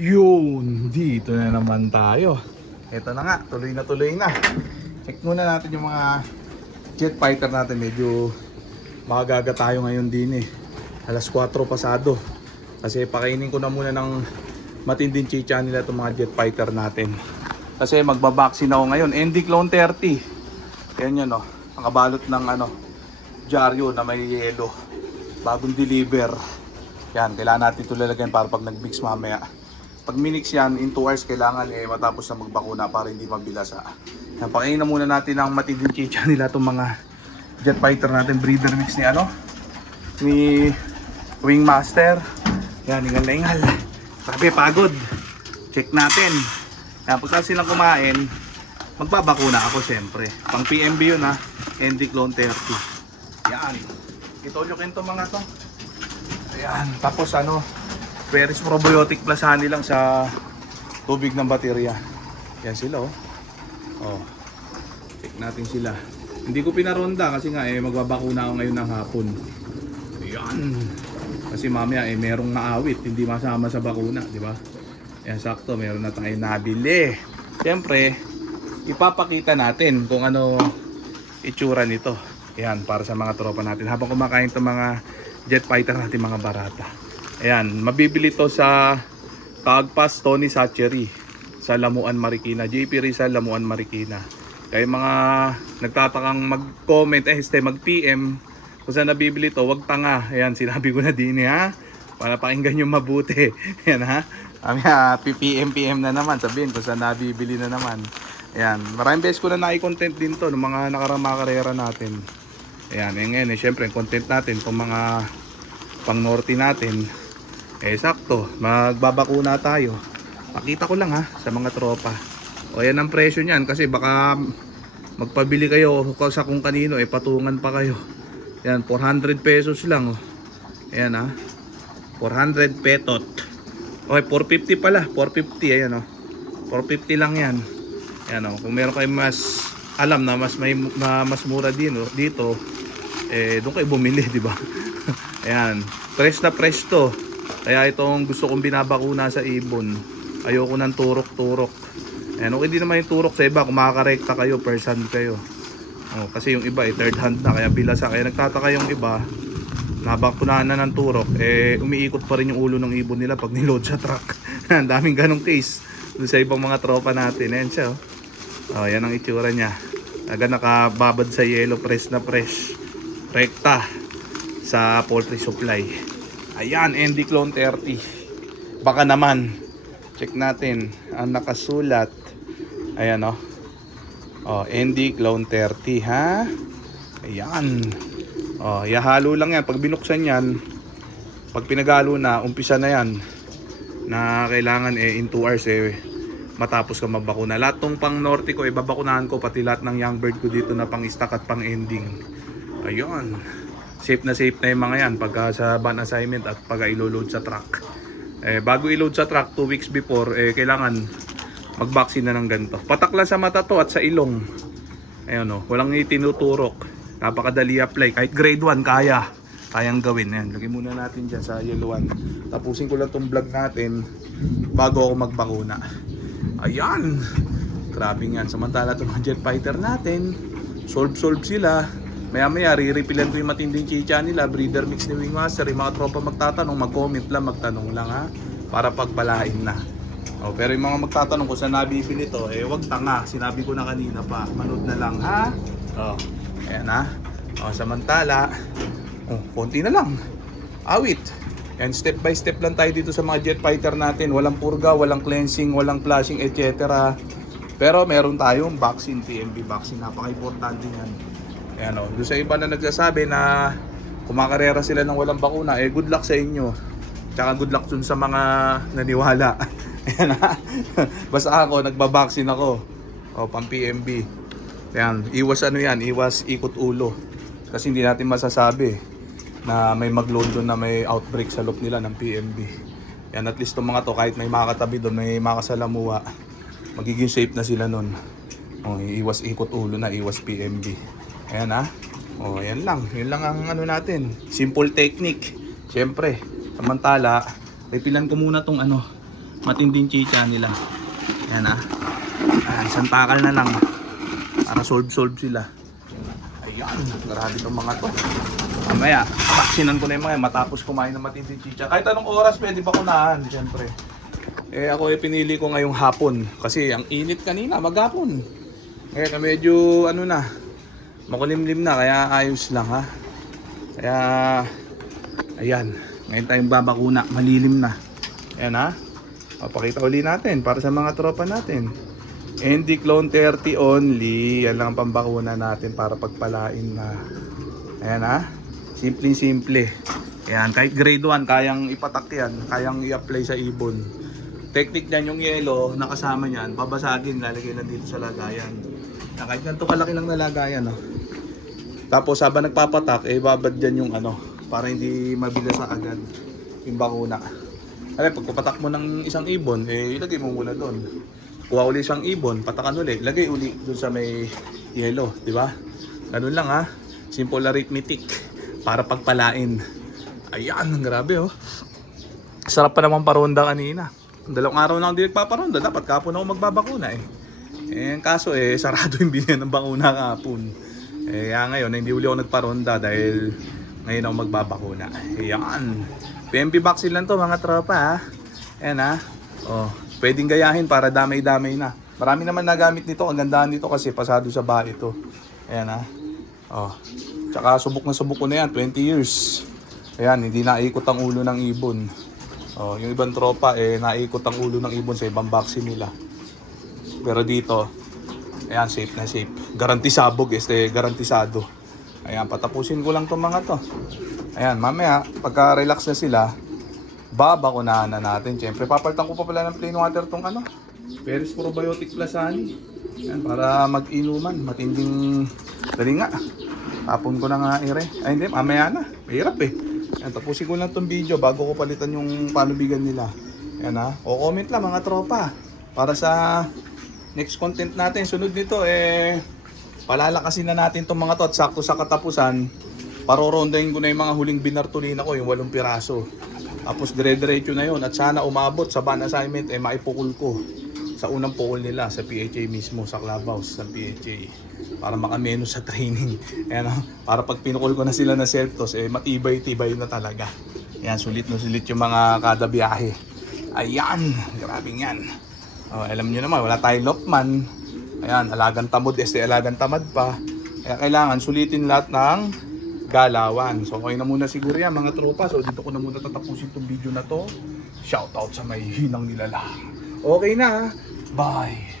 Yun, dito na naman tayo. Ito na nga, tuloy na tuloy na. Check muna natin yung mga jet fighter natin. Medyo makagaga tayo ngayon din eh. Alas 4 pasado. Kasi pakainin ko na muna ng matinding chicha nila itong mga jet fighter natin. Kasi magbabacksin ako ngayon. ND Clone 30. Yan yun oh. Nakabalot ng dyaryo na may yelo. Bagong deliver. Yan, kailangan natin ito lalagyan para pag nag-mix mamaya. Pag minix yan, in 2 hours kailangan matapos na magbakuna para hindi mabilasa. Yan, pakainin na muna natin ang matinding chicha nila itong mga jet fighter natin. Breeder mix ni ni Wingmaster. Yan, ingal na ingal. Sabi, pagod. Check natin. Yan, pagka silang kumain, magbabakuna ako siyempre. Pang PMB yun ha. ND Clone 30. Yan. Ito nyo kinto mga to. Ayan. Tapos Peris Probiotic Plus honey lang sa tubig ng baterya. Yan sila oh. Oh. Check natin sila. Hindi ko pinaronda kasi nga magbabakuna ako ngayon ng hapon. Ayan. Kasi mamaya merong naawit, hindi masama sa bakuna, di ba? Yan sakto, meron na tayong nabili. Siyempre, ipapakita natin kung ano itsura nito. Yan, para sa mga tropa natin. Habang kumakain itong mga jet fighter natin, mga barata. Ayan, mabibili to sa Tagpas Tony Satchery sa Lamuan Marikina. JP Rizal, Lamuan Marikina. Kaya mga nagtatakang mag-comment, mag-PM kung saan nabibili to, wag tanga. Ayan, sinabi ko na din ha. Para pakinggan nyo mabuti. Ayan ha. PPM na naman. Sabihin kung saan nabibili na naman. Ayan, maraming beses ko na nai-content din to ng mga nakarama karera natin. Ayan, ngayon syempre content natin itong mga pang norte natin. Sakto, magbabakuna tayo. Pakita ko lang ha sa mga tropa. O yan ang presyo niyan kasi baka magpabili kayo sa kung kanino patungan pa kayo. Yan, 400 pesos lang oh. Ayan ha. 400 petot. Okay, 450 pala. 450 ayan oh. 450 lang yan. Ayan oh. Kung meron kayo mas alam na mas mura din oh, dito doon kayo bumili, di ba? Ayan, fresh na fresh to. Kaya itong gusto kong binabakuna sa ibon. Ayoko ng turok-turok. Ayan, okay din naman yung turok sa iba kung makakarekta kayo, first hand kayo. Oh, kasi yung iba third hand na, kaya bilasa. Kaya nagtataka yung iba, nabakunahan na ng turok, umiikot pa rin yung ulo ng ibon nila pag niload sa truck. Ang daming ganong case dun sa ibang mga tropa natin. Ayan siya oh. Oh, yan ang itsura niya. Aga nakababad sa yellow, fresh na fresh. Rekta sa poultry supply. Ayan, ND Clone 30. Baka naman check natin ang nakasulat. Ayan oh. Oh, ND Clone 30 ha. Ayan. Oh, ihalo lang yan. Pag binuksan yan, pag pinagalo na, umpisa na yan. Na kailangan in 2 hours matapos ka magbakuna. Lahat tong pang norte ko babakunahan ko, pati lahat ng young bird ko dito na pang stock at pang ending. Ayun. Safe na yung mga yan pagka sa ban assignment at pagka ilo-load sa truck. Bago i-load sa truck 2 weeks before, kailangan mag-vaccine na ng ganito. Patak lang sa mata to at sa ilong. Ayun oh, walang itinuturok. Napakadali apply. Kahit grade 1 kayang gawin. Ayan, lagay muna natin dyan sa yellow 1. Tapusin ko lang tong vlog natin bago ako magbakuna. Ayan. Grabe yan. Samantala itong mga jet fighter natin, solve sila. Maya re-repilan ko yung matinding chicha nila, breeder mix ni Wingmaster. Yung mga tropa magtatanong, mag-comment lang, magtanong lang ha, para pagpalain na. Oh, pero yung mga magtatanong kung saan nabibili to, wag tanga. Sinabi ko na kanina pa, manood na lang ha. Oh, ayan ha. Oh, samantala, konti na lang. Awit. And step by step lang tayo dito sa mga jet fighter natin. Walang purga, walang cleansing, walang flushing, etc. Pero meron tayong vaccine, TMB vaccine. Napaka-importante yan. Ayan o, doon sa iba na nagsasabi na kumakarera sila ng walang bakuna, good luck sa inyo. Tsaka good luck dun sa mga naniwala. Ayan ha. Basta ako, nagbabaksin ako. O, pang PMB. Ayan, iwas ikot ulo. Kasi hindi natin masasabi na may mag-load doon na may outbreak sa loob nila ng PMB. Yan, at least itong mga to, kahit may makakatabi doon, may makasalamuha, magiging safe na sila nun. O, iwas ikot ulo na, iwas PMB. Ayan ha. O, ayan lang. Yun lang ang natin. Simple technique. Siyempre, samantala, repilan ko muna tong matinding chicha nila. Yan ah. Ayan, santakal na lang. Para solve sila. Ayan, grabe itong mga to. Mamaya, vaksinan ko na yung mga matapos kumain ng matinding chicha. Kahit anong oras pwede pa kunahan, siyempre. Ako pinili ko ngayong hapon. Kasi ang init kanina, maghapon. Ngayon medyo makulimlim na, kaya ayos lang ha. Kaya, ayan. Ngayon tayong babakuna, malilim na. Ayan ha. Papakita uli natin para sa mga tropa natin. ND Clone 30 only. Yan lang ang pambakuna natin para pagpalain na. Ayan ha. Simple. Ayan, kahit grade 1, kayang ipatak yan. Kayang i-apply sa ibon. Technique niyan, yung yellow, nakasama niyan, babasagin, lalagay na dito sa lagayan. Kahit ganito kalaki lang na lagayan. Oh. Tapos habang nagpapatak, babad dyan yung para hindi mabilis sa agad yung bakuna. Pagpapatak mo ng isang ibon, ilagay mo muna doon. Kuha uli isang ibon, patakan uli, lagay uli doon sa may yellow, di ba? Ganun lang ha. Simple arithmetic para pagpalain. Ayan, grabe oh. Sarap pa naman paronda kanina. Dalawang araw na ako hindi nagpaparonda, dapat kapon ako magbabakuna kaso sarado yung binyan ng bakuna kapon. Kaya ngayon, hindi uli ako nagparonda dahil ngayon ako magbabakuna. Ayan. PMP vaccine lang to mga tropa ha. Ayan ha. Pwedeng gayahin para damay-damay na. Marami naman nagamit nito. Ang gandahan nito kasi pasado sa bahay ito. Ayan ha. Tsaka subok ko na yan. 20 years. Ayan, hindi naikot ang ulo ng ibon. Yung ibang tropa naikot ang ulo ng ibon sa ibang vaccine nila. Pero dito, ayan, safe na safe. Garantisabog, garantisado. Ayan, patapusin ko lang itong mga to. Ayan, mamaya, pagka-relax na sila, babakunahan na natin. Siyempre, papalitan ko pa pala ng plain water tong Peris Probiotic Plus Honey. Ayan, para mag-inuman. Matinding dali nga. Tapon ko na nga Ay, hindi, mamaya na. Mahirap Ayan, tapusin ko lang itong video bago ko palitan yung panubigan nila. Ayan ha. O comment lang mga tropa. Para sa next content natin. Sunod nito palalakasin na natin itong mga to at sakto sa katapusan. Parorondahin ko na yung mga huling binartulina ko, yung 8 piraso. Tapos dire-diretso na yun. At sana umabot sa ban assignment maipukul ko sa unang pukul nila sa PHA mismo, sa clubhouse sa PHA. Para makameno sa training. Ayan, para pag pinukul ko na sila na self-toss, matibay-tibay na talaga. Ayan, sulit na sulit yung mga kada biyahe. Ayan, grabing yan. Alam nyo naman, wala tayong Lokman. Ayan, alagang tamod, alagang tamad pa. Kaya kailangan sulitin lahat ng galawan. So okay na muna siguro yan mga tropa. So dito ko na muna tatapusin itong video na to. Shoutout sa may hinang nilala. Okay na. Bye.